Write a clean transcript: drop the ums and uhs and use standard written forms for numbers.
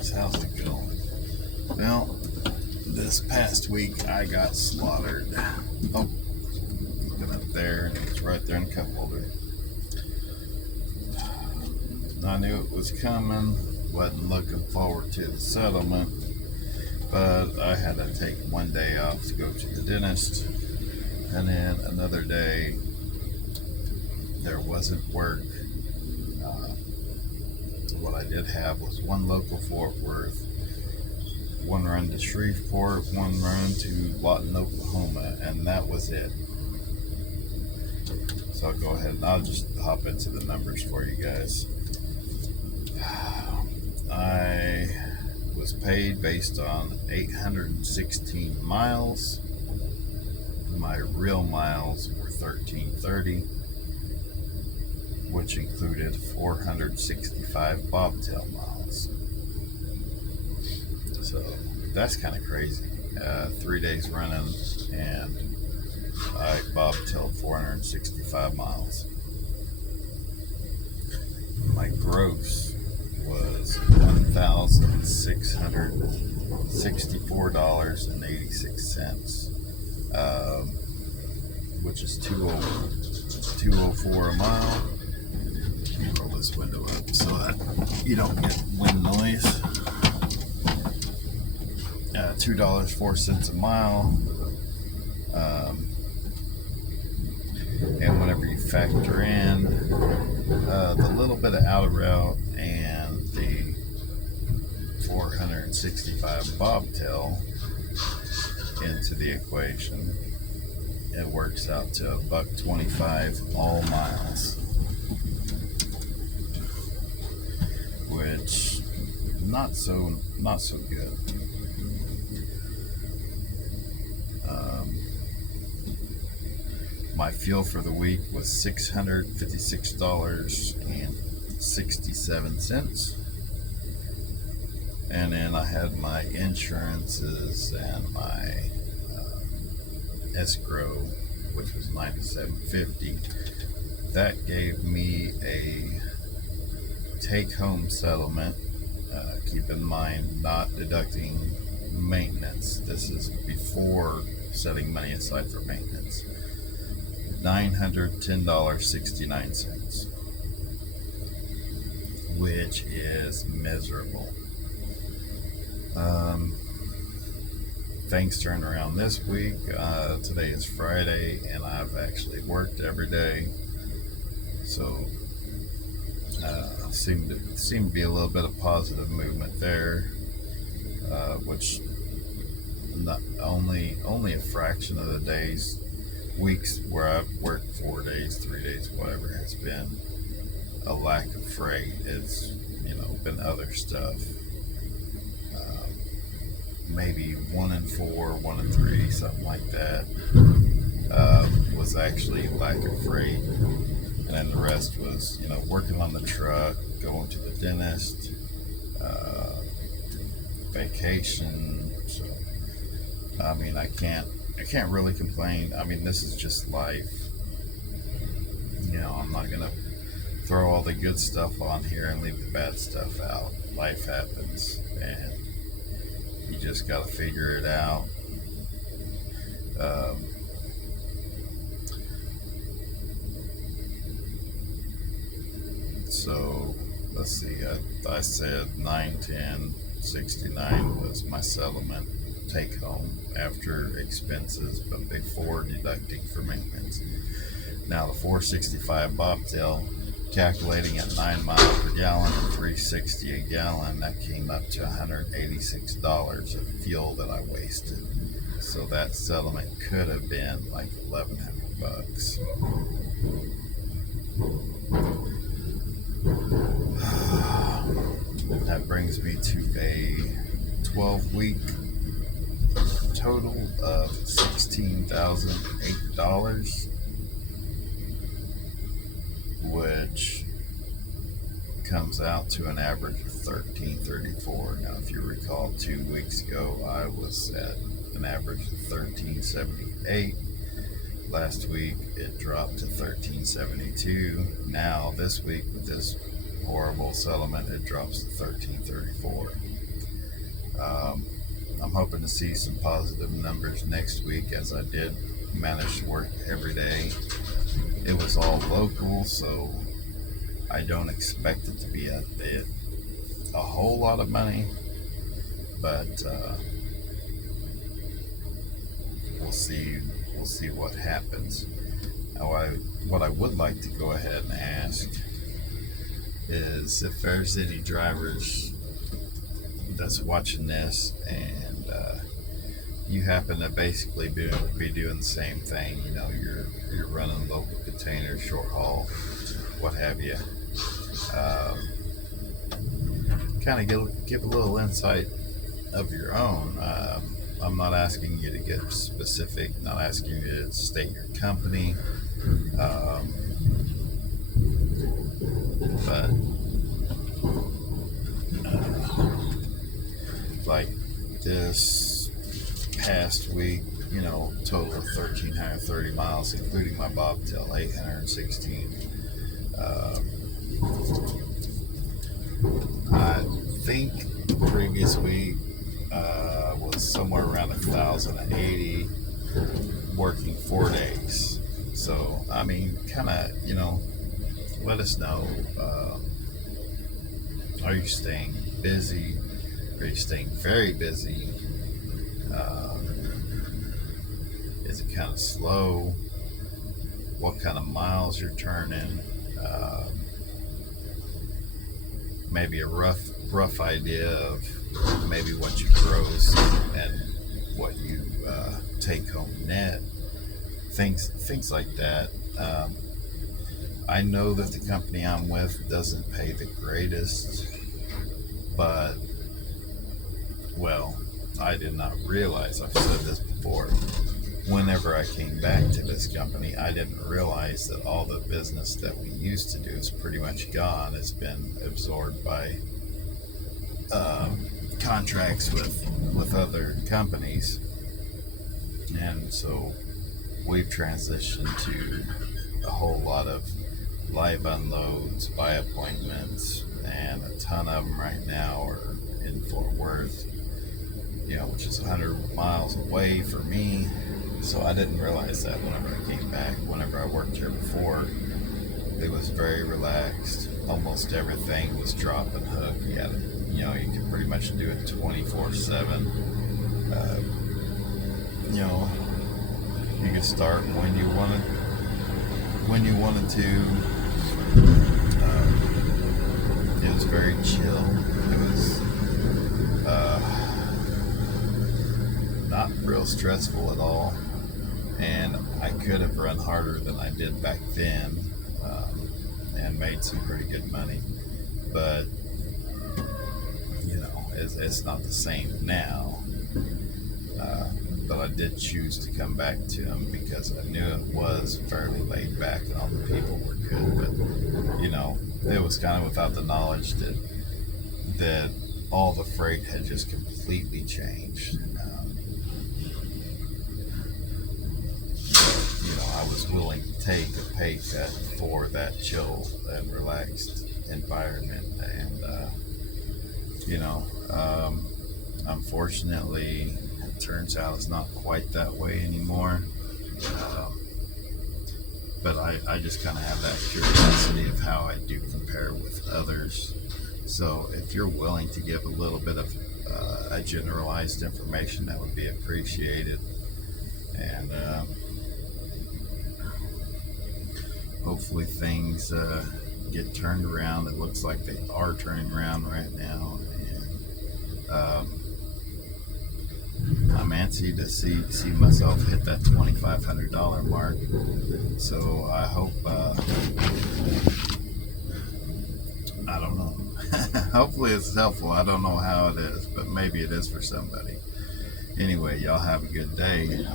guys, how's it going? Well, this past week I got slaughtered. Oh, looking up there, and it's right there in the cup holder. I knew it was coming, wasn't looking forward to the settlement, but I had to take one day off to go to the dentist, and then another day there wasn't work. What I did have was one local Fort Worth, one run to Shreveport, one run to Lawton, Oklahoma, and that was it. So I'll go ahead and I'll just hop into the numbers for you guys. I was paid based on 816 miles. My real miles were 1330, which included 465 bobtail miles. So that's kind of crazy. 3 days running, and I bobtailed 465 miles. My gross was $1,664.86, which is 204 a mile. Let me roll this window up so that you don't get wind noise. $2.04 a mile. And whenever you factor in the little bit of out of route and the 465 bobtail into the equation, it works out to $1.25 all miles, which not so good. My fuel for the week was $656.67, and then I had my insurances and my escrow, which was $97.50. That gave me a take-home settlement. Keep in mind, not deducting maintenance. This is before setting money aside for maintenance. $910.69, which is miserable. Things turned around this week. Today is Friday, and I've actually worked every day, so seemed to be a little bit of positive movement there, which not only a fraction of the weeks where I've worked 4 days, 3 days, whatever, has been a lack of freight. It's been other stuff. Maybe 1 in 4, 1 in 3, something like that, was actually lack of freight, and then the rest was working on the truck, going to the dentist, vacation. So I mean, I can't really complain. I mean, this is just life. I'm not gonna throw all the good stuff on here and leave the bad stuff out. Life happens, and you just gotta figure it out. So let's see. I said 910.69 was my settlement take home after expenses, but before deducting for maintenance. Now the 465 bobtail, calculating at 9 miles per gallon and $3.60 a gallon, that came up to $186 of fuel that I wasted. So that settlement could have been like $1,100. That brings me to a 12-week total of $16,008, which comes out to an average of $13.34. Now, if you recall, 2 weeks ago I was at an average of $13.78. Last week it dropped to $13.72. Now this week, with this horrible settlement, it drops to $13.34. I'm hoping to see some positive numbers next week, as I did manage to work every day. It was all local, so I don't expect it to be a whole lot of money, but we'll see. We'll see what happens. Now, what I would like to go ahead and ask is if there's any drivers that's watching this, and you happen to basically be doing the same thing. You know, you're running local containers, short haul, what have you. Kind of give a little insight of your own. I'm not asking you to get specific, not asking you to state your company, but like this past week, you know, total of 1,330 miles, including my bobtail, 816. I think the previous week was somewhere around 1,080, working 4 days. So, I mean, kind of, you know, let us know. Are you staying busy? Are you staying very busy? Is it kind of slow? What kind of miles you're turning? Maybe a rough idea of maybe what you gross and what you take home net. Things like that. I know that the company I'm with doesn't pay the greatest, but, well, I did not realize, I've said this before, whenever I came back to this company, I didn't realize that all the business that we used to do is pretty much gone. It's been absorbed by contracts with other companies, and so we've transitioned to a whole lot of live unloads by appointments, and a ton of them right now are in Fort Worth, you know, which is 100 miles away for me. So I didn't realize that whenever I came back. Whenever I worked here before, it was very relaxed. Almost everything was drop and hook. You could pretty much do it 24/7. You know, you could start when you wanted to. It was very chill. It was not real stressful at all, and I could have run harder than I did back then, and made some pretty good money, but you know, it's not the same now. But I did choose to come back to him because I knew it was fairly laid back and all the people were good, but you know, it was kind of without the knowledge that all the freight had just completely changed. You know, I was willing to take a pay cut for that chill and relaxed environment, and you know, unfortunately, it turns out it's not quite that way anymore. But I just kind of have that curiosity of how I do compare with others. So if you're willing to give a little bit of a generalized information, that would be appreciated. And hopefully things get turned around. It looks like they are turning around right now. And I'm antsy to see myself hit that $2,500 mark. So I hope, I don't know. Hopefully it's helpful. I don't know how it is, but maybe it is for somebody. Anyway, y'all have a good day.